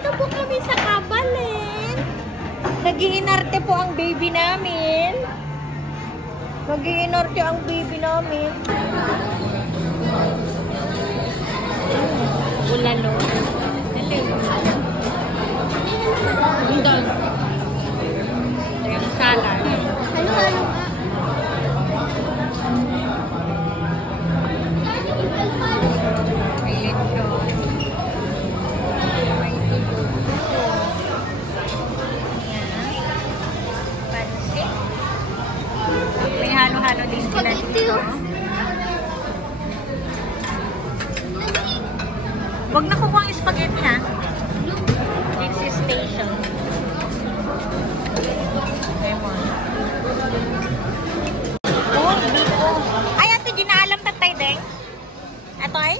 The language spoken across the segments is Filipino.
Nandito po kami sa Kabalin. Nag-iinarte po ang baby namin. Nag-iinarte ang baby namin. Ulalo. Undang. Ito yung salad. Halo-halo nga. May lechon. May tubo. Pansit. May halo-halo din sila dito. Huwag na kukuha ang spaghetti ha. Next station. Lemon. Oh, dito. Ay, ito ginaalam tatay deng. Ito ay?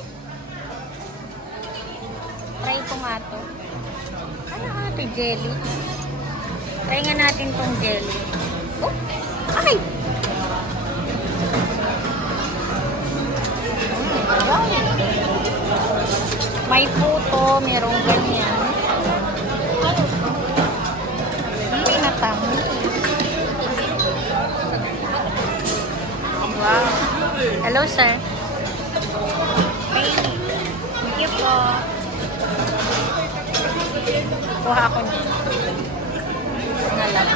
Try ko nga to. Ano ito? Jelly. Try nga natin tong jelly. Oh! Ay! May puto, merong ganyan. May natamis. Wow. Hello, sir. Baby. Thank you po. Kuha ako niya. Ngalan.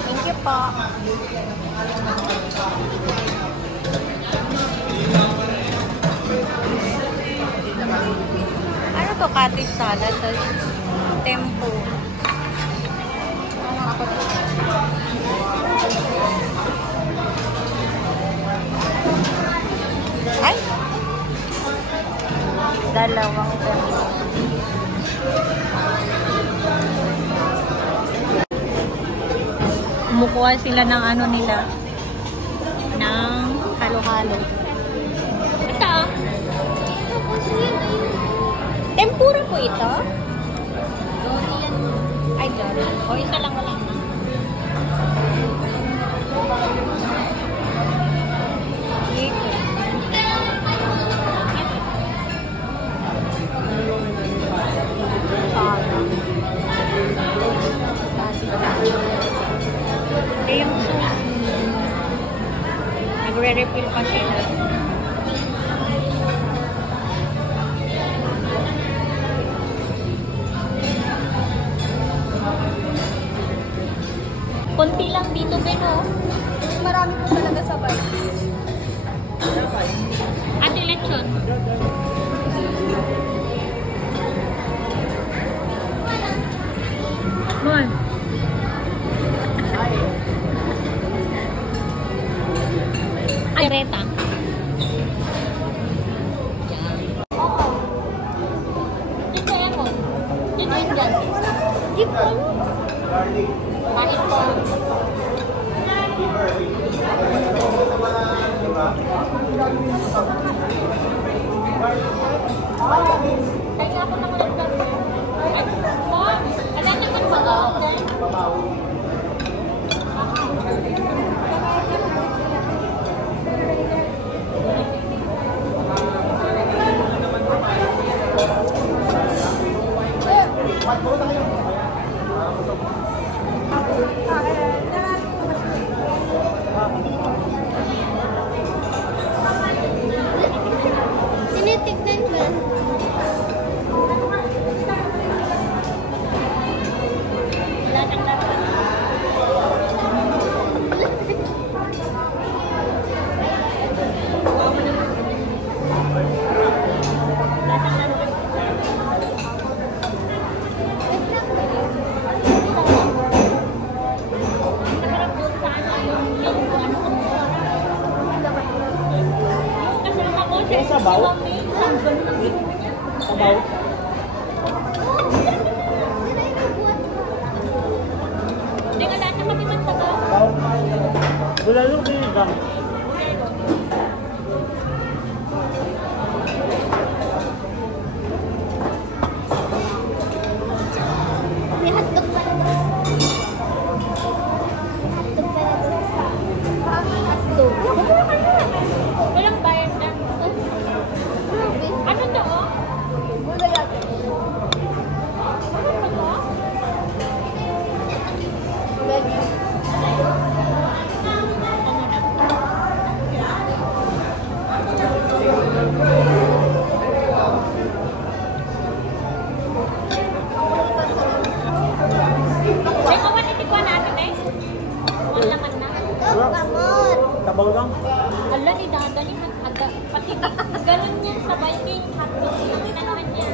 Thank you po. Ano to? Cottage salad. Tempo. Ay! Dalawang tempo. Kumukuha sila ng ano nila. Ng halo-halo. Ito. Tempura po ito? Ay, Jory. O, isa lang wala na. Ito yung sushi. Nagre-refill pa sila. Konti lang dito, Beno. Marami po talaga sa bike. Ate lechon. Mon. Ay, reta. Oo. Dito yan mo. Dito yung dyan. Dito. Kain po. Kaya ako nang lagdag. Ay, Mom! Alam naman ba ka? Tinitignan ko. Sabaw? Sabaw? Hindi nga lahat na kami magsabaw. Bulalo din lang. May hotdog pa. Hotdog pa. Gamot. Tabaw lang. Ala, ni Dada ni pati ganun niya sa biking hotdog yung inanuhan niya.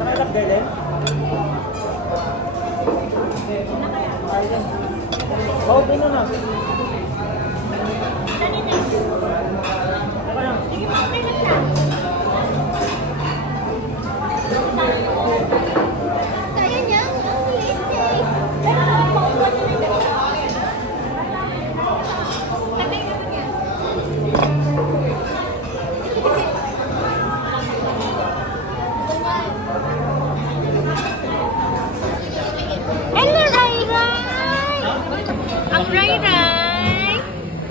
Nakalap din. Oh, gano na. Ako lang. Kaya niya, ang liit eh. Hello, Ray Ray! Ang Ray Ray!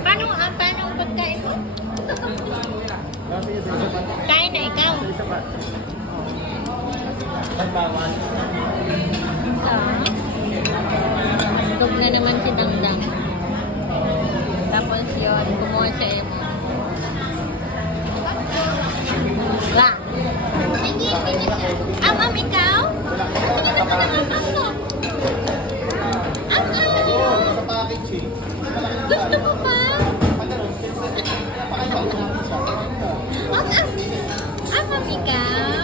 Paano ang pagkain mo? Kain na ikaw. Tug na naman si Dangdang. Tapos yun, kumuha siya emo. Ba? Am, ikaw? Gusto mo pa? Am, ikaw?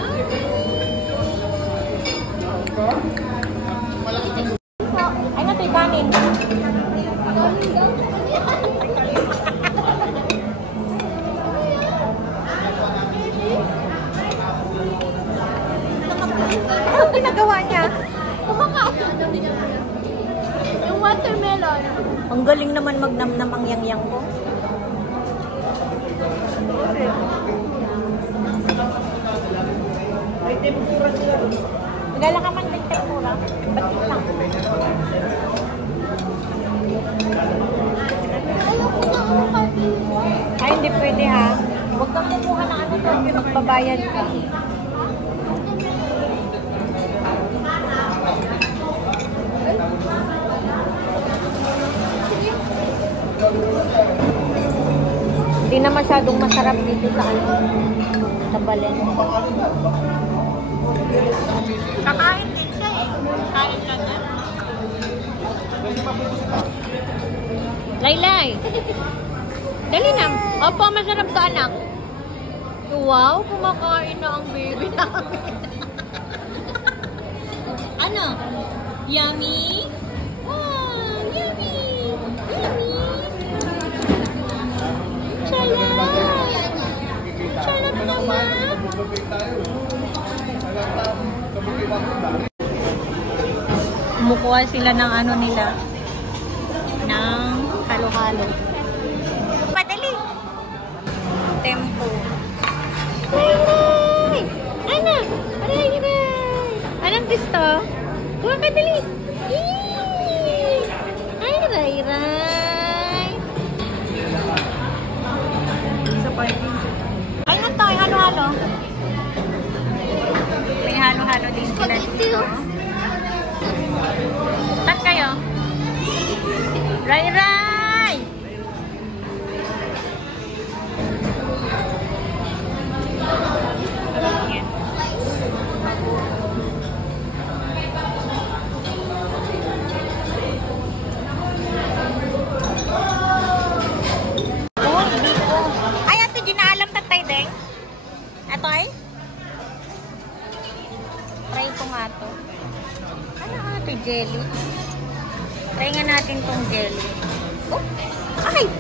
Ay, nato'y kanin. Anong ginagawa niya? Kumakain. Yung watermelon. Ang galing naman magnamnam ang yang-yang ko. May tempura sila. Magala ka man ng tempura. Ba't lang? Ayoko na umakati. Ay, hindi pwede ha. Huwag kang kumuha ng ano to. Magbabayad ka. Hindi na masyadong masarap dito sa ano. Sa Balen. Kakain din siya eh. Kain ka na. Laylay. Dali na. Opo, masarap to anak. Wow, kumakain na ang baby namin. Ano? Yummy? Wow, yummy! Yummy! Salat! Salat naman! Kumukuha sila ng ano nila. Ng halo-halo. Padali! Tempo. Ray! Ano? Ray! Anong gusto? Kuha ka dali! Yee! Ay, Ray! Ay, ano to? Ay, halo-halo. May halo-halo din sila dito. Tat kayo? Ray! Ay, ito ginaalam tatay deng. Ito ay? Try ko nga to. Ano ito? Jelly. Try nga natin tong jelly. Oh! Ay!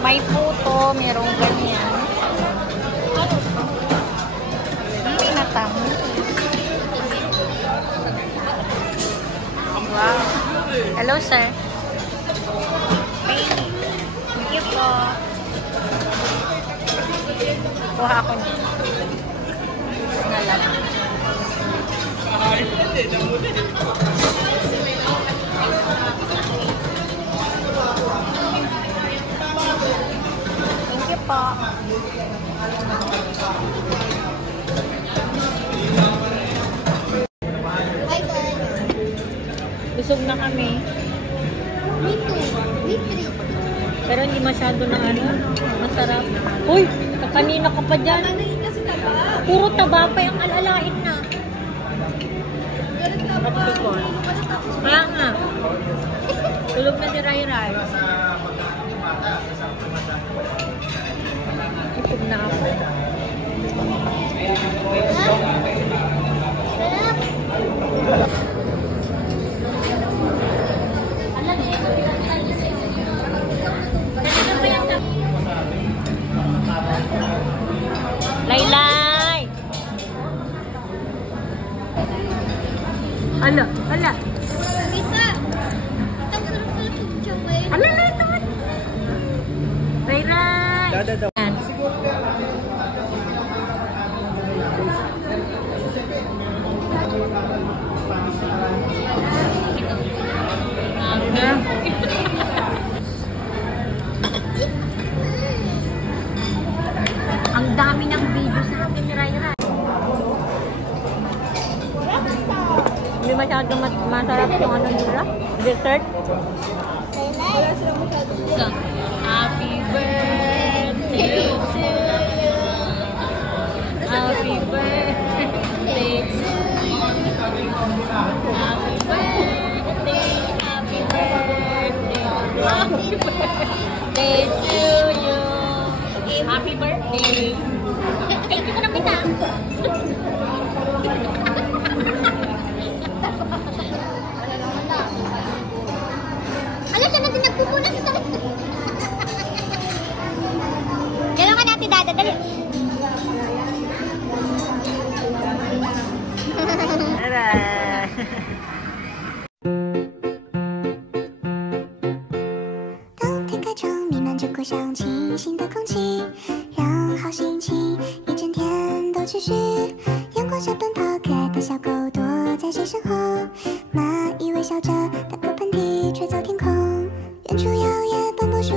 May puto, merong ganyan. May natamis. Wow. Hello, sir. Thank you po. Kuha ako niya. Nalang. Thank you po. Bye guys. Busog na kami. Me too. Me three. Pero hindi masyado na ano, masarap. Uy, kanina ka pa dyan. Kasi taba. Puro taba pa yung alalain na. Galit na ba? Patikon. Kaya nga. Tulog na si Rai Rai. Busog na ako. Laylay! Ala, ala. Isa. Ang sarap-sarap yung chocolate. Ala, ala, ito. Ray-ray! Dada. Yan. Ang dami ng video sa akin ni Ray-ray. Hindi masyado masarap yung ano nila. Dessert. Happy birthday to you. Happy birthday to you. Happy birthday. Happy birthday. Happy birthday to you. Happy birthday. Thank you ko na pita. Alam siya natin nagpupunas sa sakit. Kailan ka natin dadadali?当天开场弥漫着过香清新的空气，让好心情一整天都持续。阳光下奔跑，可爱的小狗躲在谁身后？蚂蚁微笑着打个喷嚏，吹走天空。远处摇曳斑驳树